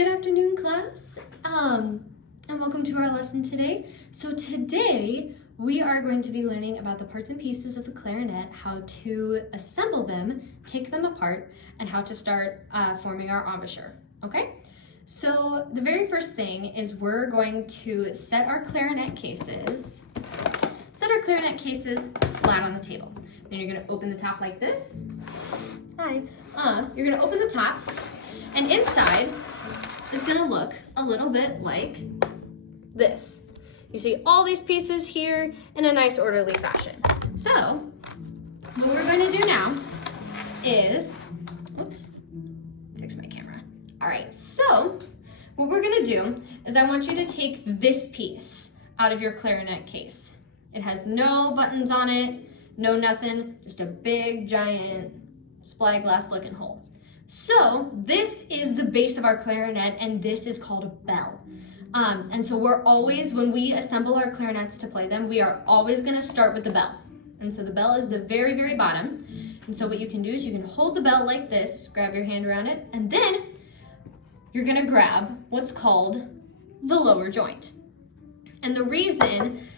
Good afternoon, class, and welcome to our lesson today. So today we are going to be learning about the parts and pieces of the clarinet, how to assemble them, take them apart, and how to start forming our embouchure, okay? So the very first thing is we're going to set our clarinet cases flat on the table. Then you're gonna open the top like this. Hi. You're gonna open the top, and inside is gonna look a little bit like this. You see all these pieces here in a nice orderly fashion. So what we're going to do now is, oops, fix my camera. All right, so what we're gonna do is I want you to take this piece out of your clarinet case. It has no buttons on it, no nothing, just a big giant spyglass looking hole. So this is the base of our clarinet, and this is called a bell. And so we're always, when we assemble our clarinets to play them, we are always gonna start with the bell. And so the bell is the very, very bottom. And so what you can do is you can hold the bell like this, grab your hand around it, and then you're gonna grab what's called the lower joint. And the reason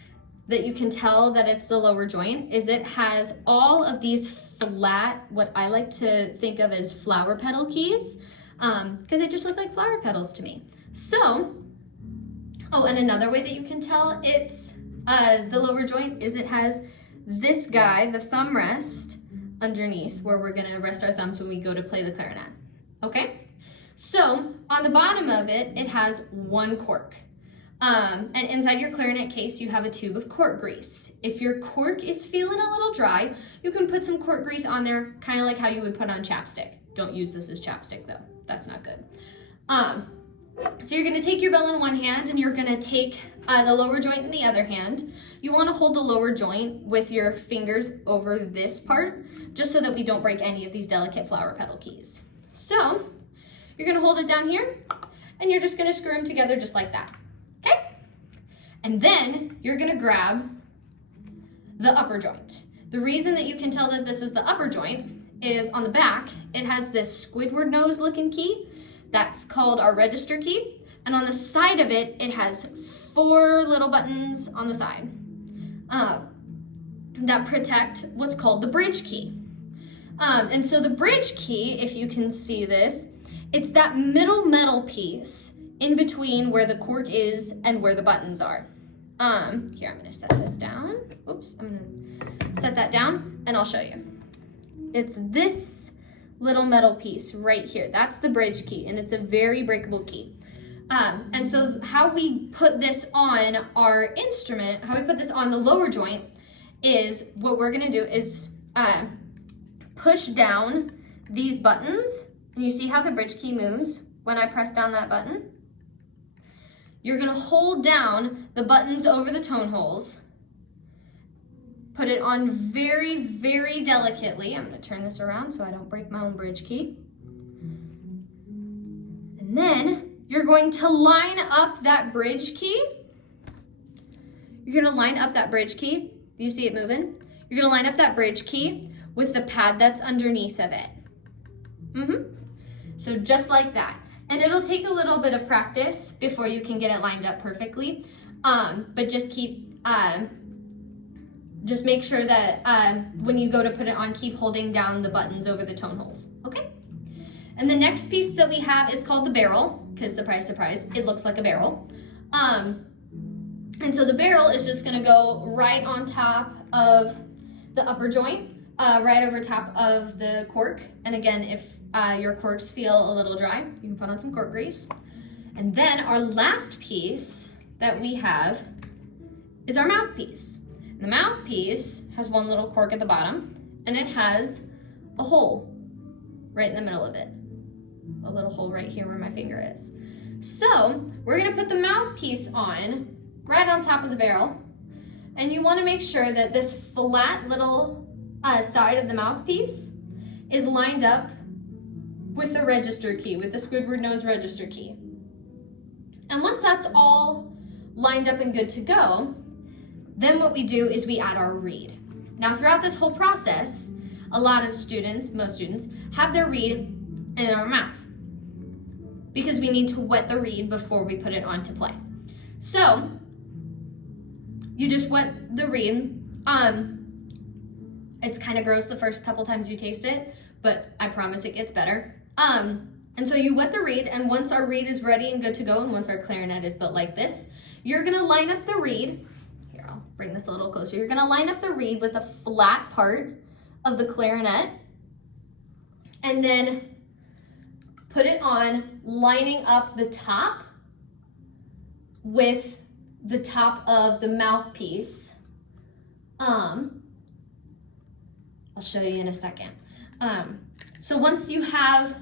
that you can tell that it's the lower joint is it has all of these flat, what I like to think of as flower petal keys, because they just look like flower petals to me. So, oh, and another way that you can tell it's the lower joint is it has this guy, the thumb rest, underneath where we're gonna rest our thumbs when we go to play the clarinet, okay? So, on the bottom of it, it has one cork. And inside your clarinet case, you have a tube of cork grease. If your cork is feeling a little dry, you can put some cork grease on there, kind of like how you would put on chapstick. Don't use this as chapstick though, that's not good. So you're gonna take your bell in one hand and you're gonna take the lower joint in the other hand. You wanna hold the lower joint with your fingers over this part, just so that we don't break any of these delicate flower petal keys. So you're gonna hold it down here and you're just gonna screw them together just like that. Okay? And then you're gonna grab the upper joint. The reason that you can tell that this is the upper joint is on the back, it has this Squidward nose looking key. That's called our register key. And on the side of it, it has 4 little buttons on the side that protect what's called the bridge key. And so the bridge key, if you can see this, it's that middle metal piece in between where the cork is and where the buttons are. Here, I'm gonna set this down. Oops, I'm gonna set that down and I'll show you. It's this little metal piece right here. That's the bridge key, and it's a very breakable key. And so how we put this on our instrument, how we put this on the lower joint, is what we're gonna do is push down these buttons. And you see how the bridge key moves when I press down that button? You're gonna hold down the buttons over the tone holes, put it on very, very delicately. I'm gonna turn this around so I don't break my own bridge key. And then you're going to line up that bridge key. You're gonna line up that bridge key. Do you see it moving? You're gonna line up that bridge key with the pad that's underneath of it. So just like that. And it'll take a little bit of practice before you can get it lined up perfectly. But just make sure that when you go to put it on, keep holding down the buttons over the tone holes, okay? And the next piece that we have is called the barrel, because surprise, surprise, it looks like a barrel. And so the barrel is just gonna go right on top of the upper joint, right over top of the cork. And again, if your corks feel a little dry, you can put on some cork grease. And then our last piece that we have is our mouthpiece. And the mouthpiece has one little cork at the bottom, and it has a hole right in the middle of it. A little hole right here where my finger is. So we're gonna put the mouthpiece on right on top of the barrel, and you wanna make sure that this flat little side of the mouthpiece is lined up with the register key, with the Squidward nose register key. And once that's all lined up and good to go, then what we do is we add our reed. Now throughout this whole process, a lot of students, most students, have their reed in their mouth. because we need to wet the reed before we put it on to play. So you just wet the reed. It's kind of gross the first couple times you taste it, but I promise it gets better. And so you wet the reed, and once our reed is ready and good to go, and once our clarinet is built like this, you're gonna line up the reed. Here, I'll bring this a little closer. You're gonna line up the reed with the flat part of the clarinet, and then put it on, lining up the top with the top of the mouthpiece. I'll show you in a second. So once you have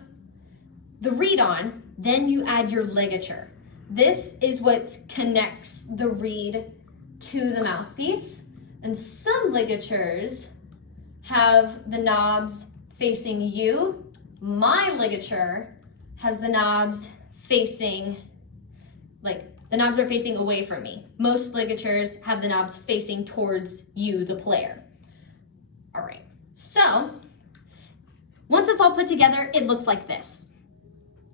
the reed on, then you add your ligature. This is what connects the reed to the mouthpiece. And some ligatures have the knobs facing you. My ligature has the knobs facing, the knobs are facing away from me. Most ligatures have the knobs facing towards you, the player. All right, so once it's all put together, it looks like this.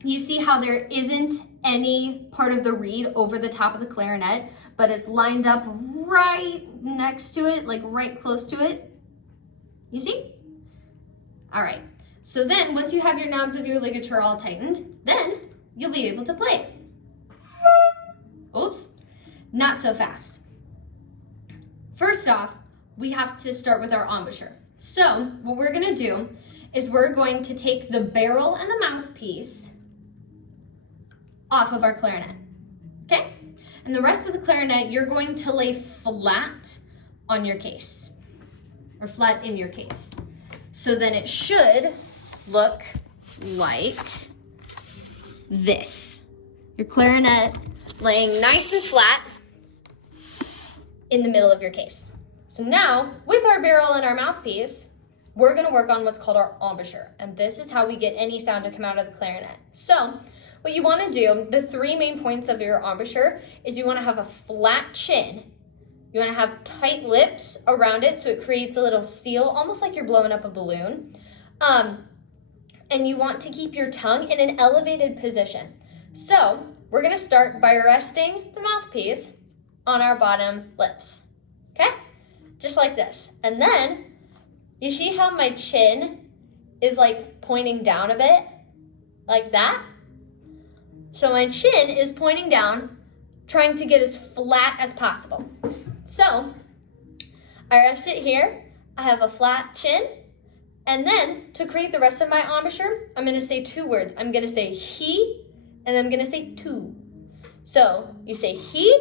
You see how there isn't any part of the reed over the top of the clarinet, but it's lined up right next to it, like right close to it. You see? All right, so then once you have your knobs of your ligature all tightened, then you'll be able to play. Oops, not so fast. First off, we have to start with our embouchure. So what we're gonna do is we're going to take the barrel and the mouthpiece off of our clarinet, okay? And the rest of the clarinet, you're going to lay flat on your case, or flat in your case. So then it should look like this. Your clarinet laying nice and flat in the middle of your case. So now, with our barrel and our mouthpiece, we're gonna work on what's called our embouchure. And this is how we get any sound to come out of the clarinet. So, what you wanna do, the three main points of your embouchure is you wanna have a flat chin, you wanna have tight lips around it so it creates a little seal, almost like you're blowing up a balloon. And you want to keep your tongue in an elevated position. So, we're gonna start by resting the mouthpiece on our bottom lips, okay? Just like this. And then, you see how my chin is like pointing down a bit? Like that? So my chin is pointing down, trying to get as flat as possible. So, I rest it here, I have a flat chin, and then to create the rest of my embouchure, I'm gonna say two words. I'm gonna say he, and I'm gonna say tu. So, you say he,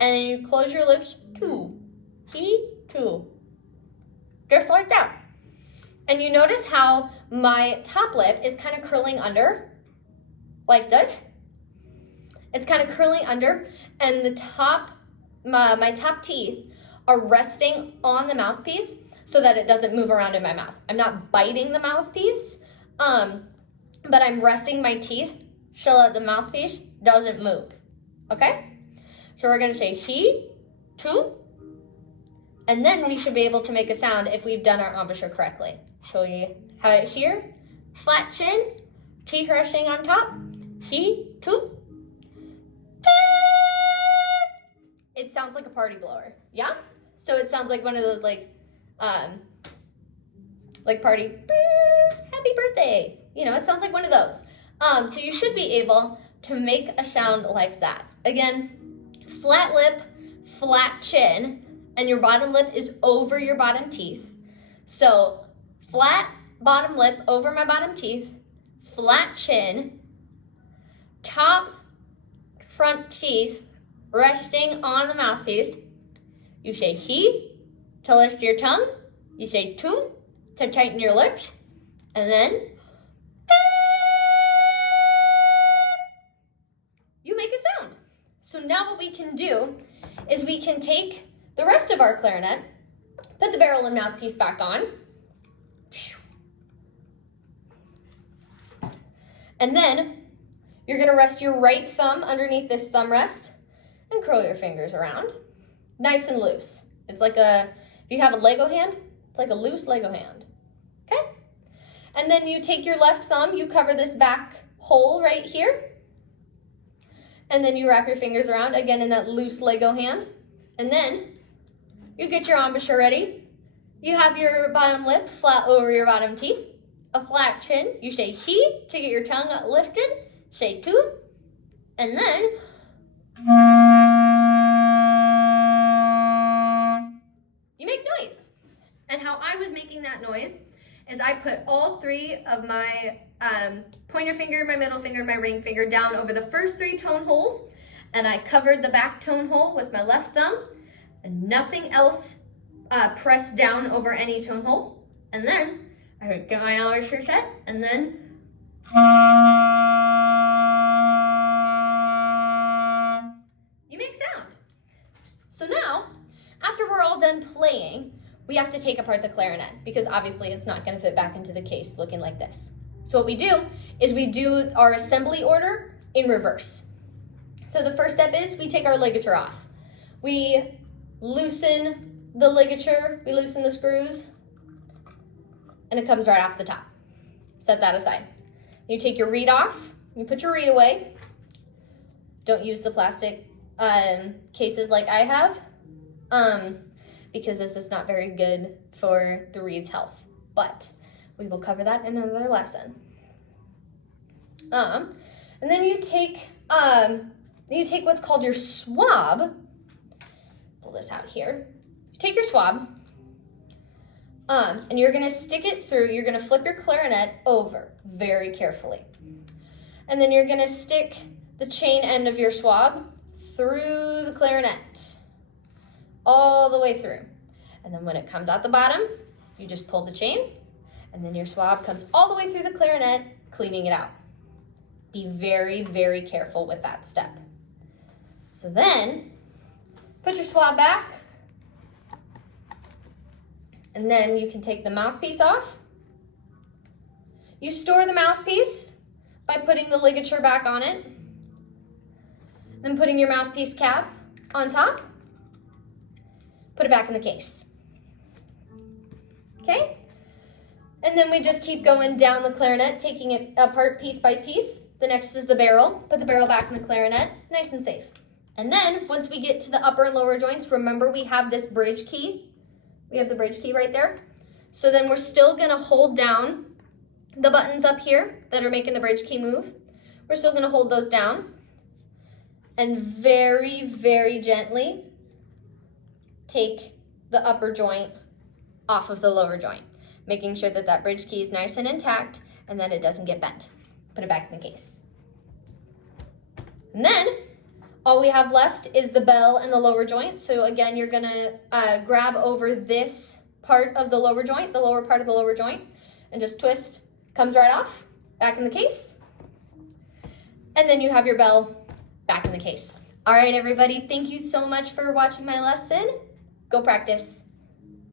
and then you close your lips, tu. He, tu. Just like that. And you notice how my top lip is kind of curling under, like this. It's kind of curling under, and the top, my top teeth are resting on the mouthpiece so that it doesn't move around in my mouth. I'm not biting the mouthpiece, but I'm resting my teeth so that the mouthpiece doesn't move, okay? So we're gonna say he, tu, and then we should be able to make a sound if we've done our embouchure correctly. So we have it here, flat chin, teeth resting on top, he, tu. It sounds like a party blower, yeah? So it sounds like one of those like party, happy birthday. You know, it sounds like one of those. So you should be able to make a sound like that. Again, flat lip, flat chin, and your bottom lip is over your bottom teeth. So flat bottom lip over my bottom teeth, flat chin, top front teeth resting on the mouthpiece. You say he to lift your tongue. You say tu to tighten your lips. And then you make a sound. So now what we can do is we can take the rest of our clarinet, put the barrel and mouthpiece back on, and then you're gonna rest your right thumb underneath this thumb rest and curl your fingers around, nice and loose. It's like if you have a Lego hand, it's like a loose Lego hand, okay? And then you take your left thumb, you cover this back hole right here. And then you wrap your fingers around, again in that loose Lego hand. And then you get your embouchure ready. You have your bottom lip flat over your bottom teeth, a flat chin. You say he to get your tongue lifted, say tu, and then you make noise. And how I was making that noise is I put all three of my pointer finger, my middle finger, and my ring finger down over the first three tone holes, and I covered the back tone hole with my left thumb, and nothing else pressed down over any tone hole. And then I would get my embouchure set, and then you make sound. So now, after we're all done playing, we have to take apart the clarinet because obviously it's not going to fit back into the case looking like this. So what we do is we do our assembly order in reverse. So the first step is we take our ligature off. We loosen the ligature, we loosen the screws, and it comes right off the top. Set that aside. You take your reed off, you put your reed away. Don't use the plastic cases like I have. Because this is not very good for the reed's health, but we will cover that in another lesson. And then you take what's called your swab. Pull this out here. You take your swab, and you're gonna stick it through. You're gonna flip your clarinet over very carefully, and then you're gonna stick the chain end of your swab through the clarinet, all the way through. And then when it comes out the bottom, you just pull the chain, and then your swab comes all the way through the clarinet, cleaning it out. Be very, very careful with that step. So then, put your swab back, and then you can take the mouthpiece off. You store the mouthpiece by putting the ligature back on it, then putting your mouthpiece cap on top. Put it back in the case. Okay? And then we just keep going down the clarinet, taking it apart piece by piece. The next is the barrel. Put the barrel back in the clarinet, nice and safe. And then once we get to the upper and lower joints, remember we have this bridge key. We have the bridge key right there. So then we're still gonna hold down the buttons up here that are making the bridge key move. We're still gonna hold those down and very, very gently take the upper joint off of the lower joint, making sure that that bridge key is nice and intact and that it doesn't get bent. Put it back in the case. And then all we have left is the bell and the lower joint. So again, you're gonna grab over this part of the lower joint, the lower part of the lower joint, and just twist, comes right off, back in the case. And then you have your bell back in the case. All right, everybody, thank you so much for watching my lesson. Go practice.